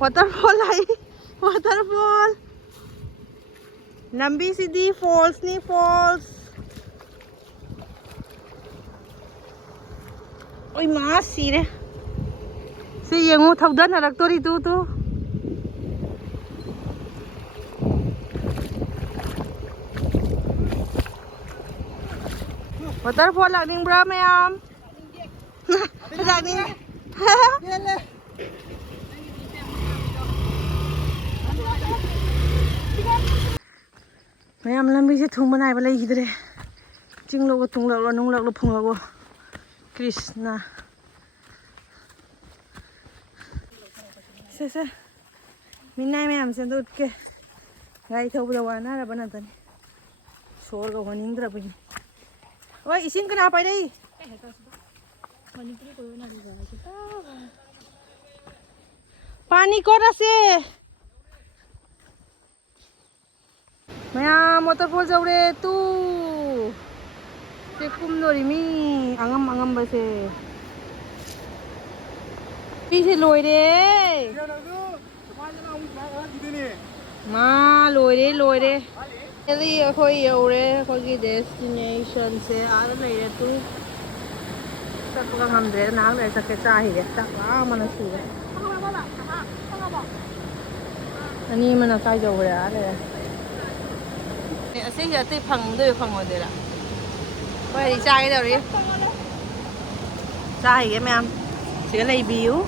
waterfall ay waterfall Sabasiga falls ni falls oi ma sire se yengu thaudan haraktori tu waterfall lakning bra mayam lakning mayam lambi se thung banai ba lai hidre chinglo ko tunglo lo nunglo lo phunglo ko Krishna se minai mayam se dut ke gai thau ba wana ra bana tan sor ga honing dra bani oi isin kana pai dai pani ko ase mayam waterfall jaure tu te kumdori mi angam ba se pi se loi de ma loi de eli khoi yaure khoi gi destination se ara lai re tu sakka hamdre nang le sakke cha hi re sakka mana su re ani mana kai jaure are ase ya te phang de la quay đi chai cái đâu đi chai cái em chỉ cái này biếu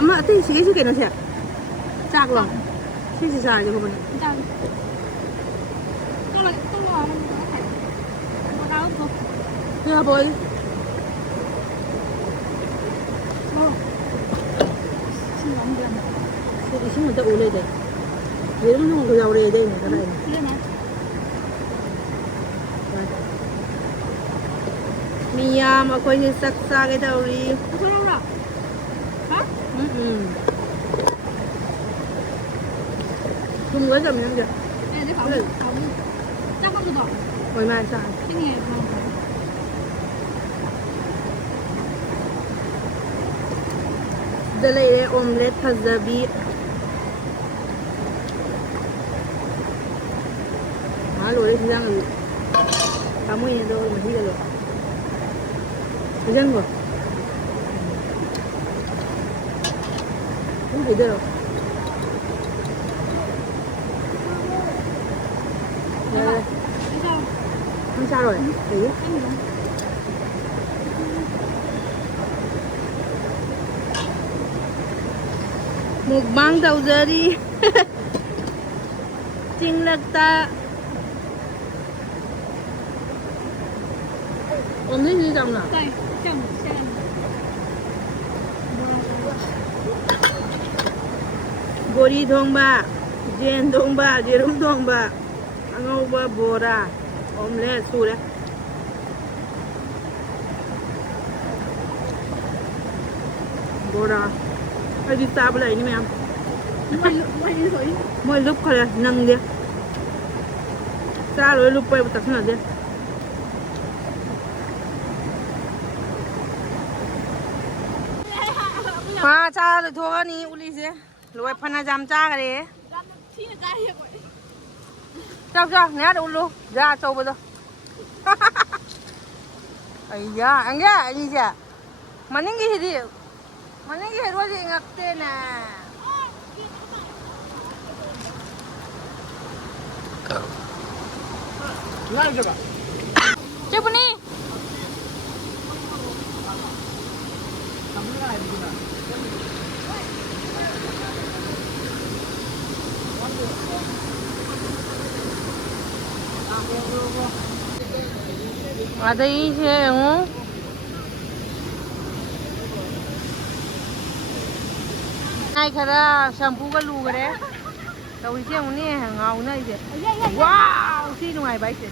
mà tí chỉ cái nó sẽ chạc lòng chỉ dài cho mình bơi 이신 먼저 올려야 돼. 얘를 좀 그냥 올려야 돼. 미야, 뭐 거기 싹싹에다 우리. 그러라. 아? 응. 그럼 왜 잡는 거야? 네, 내 가면 작은 거다. 얼마나 짜? 생애 Dalay omelette hazabi. Halo deh siang lu. Kamu ini tuh masih ada. Siang gua. Ini beda loh. Ya. Không sao rồi. Đấy. Mukbang tau jadi ching lagta omelette gì trong nào bori thong ba jen thong ba jerum thong ba angau ba bora omelette su đấy bora ai đi xa lại đi mẹ em mỗi lúc thôi nâng đi xa rồi lúc bay tập nào đi mà cha rồi thôi anh uli gì rồi phân jam cha cái đấy cho nè đủ luôn ra châu bây giờ ấy da anh nghe anh gì à mà những cái gì mana ke rozi ngakte na ngai juga coba nih ada isi yang ai khara shampoo ka lu gare tau isi ang ni ngau na ise wow si nungai bai se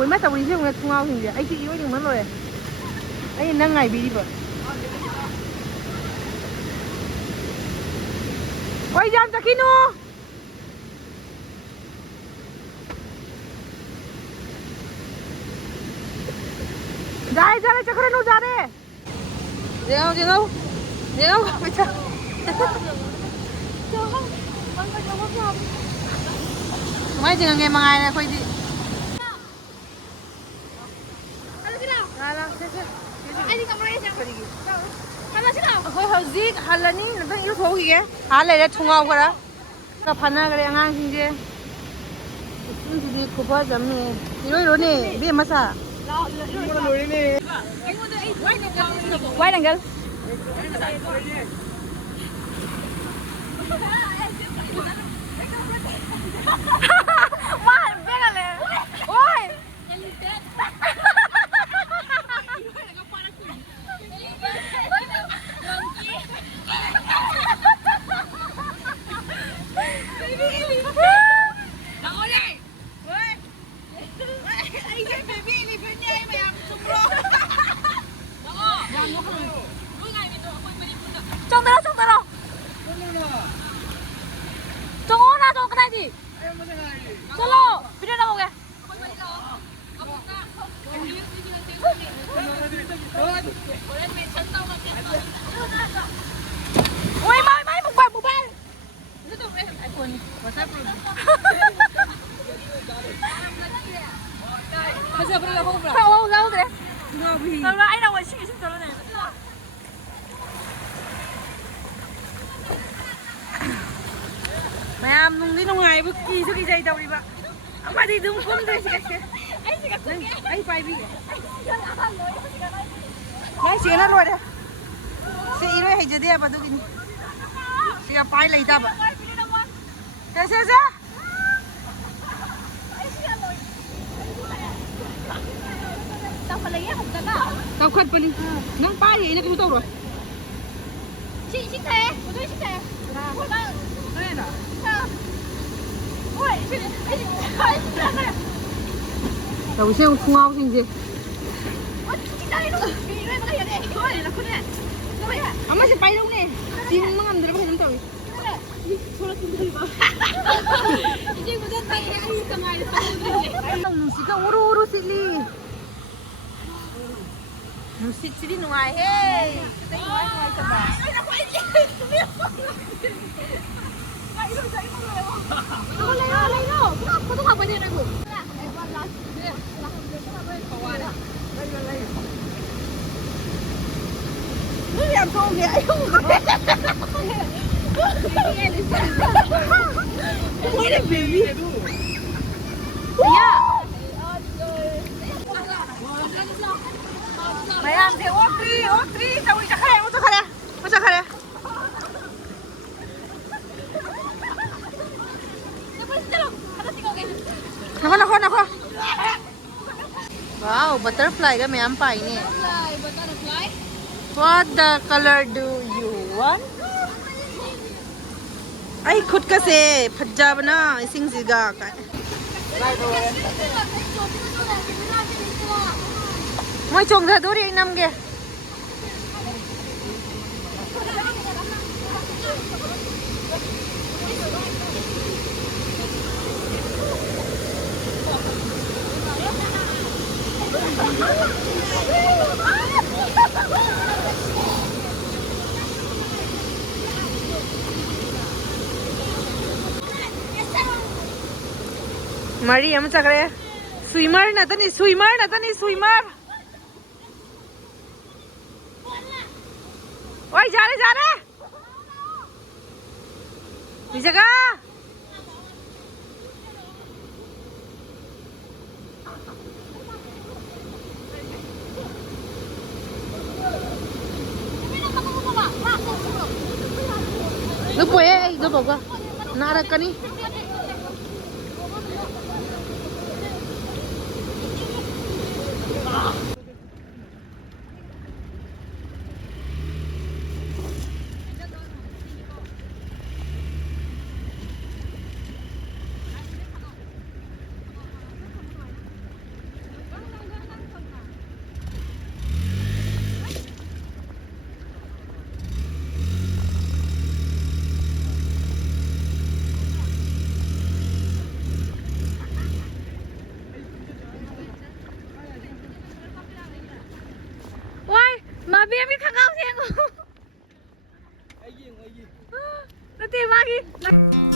oi ma tau isi ang ngau hin ai si oi ding man loi ai nang ngai bi di ba oi jam takinu जा रहे चक्कर no जा रहे जेगाओ बेटा mấy chị nghe mai này khơi đi khơi hơi gì hạt là ní nó yếu tố gì vậy hạt này là thùng ngầu cái đó cái phần này cái ngang xin chứ đi cúp hết rồi nè 이리 nè biết mà sao quay đằng kia Wah, pégale. Oi. Trông tới đâu. Trông ona trông cái này gì? Solo, video đâu kìa? Ôi mai một bài. Không đâu thế. Anh đâu mà xin rồi này. Ma'am, nung di nung ay bukki suki jay daw diba? Ama di dum kum dre sige. Ay pai bi. Nay sige na loi de. Si iroi hay jodi apa tu kini. Sige pai lai ta ba. Se. Tao khát pa ni. Nang pai ni na ku tau rồi. Chị thế. Tôi chị thế. Đây nè. đầu xem không ao gì 엄마 집 빨리 오네. 지금만 하면 들어가 좀 더위. 이제부터 땅에 아이가 많이 빠졌네. 누시가 오로오로 실리. 누시 실리 누아해. 누아해 봐. Foto apa dia aku? Lu yang kau dia ayo. Ini baby. Ya. Mayam dia otri, tahu macam mana? Nako. Wow, butterfly ka may ampay ni. Butterfly. What the color do you want? Ay, khud kasi phajja bana ising siga ka. Moi chong da dori nam ge. Mari हम चक रहे swimmer ना तो नहीं swimmer ओए जा रहे जगह nó quay nó bảo qua nara kani มาเบี้ยมีข้างเข้าเสียงกู ไอ้ยิง แล้วตีมากี่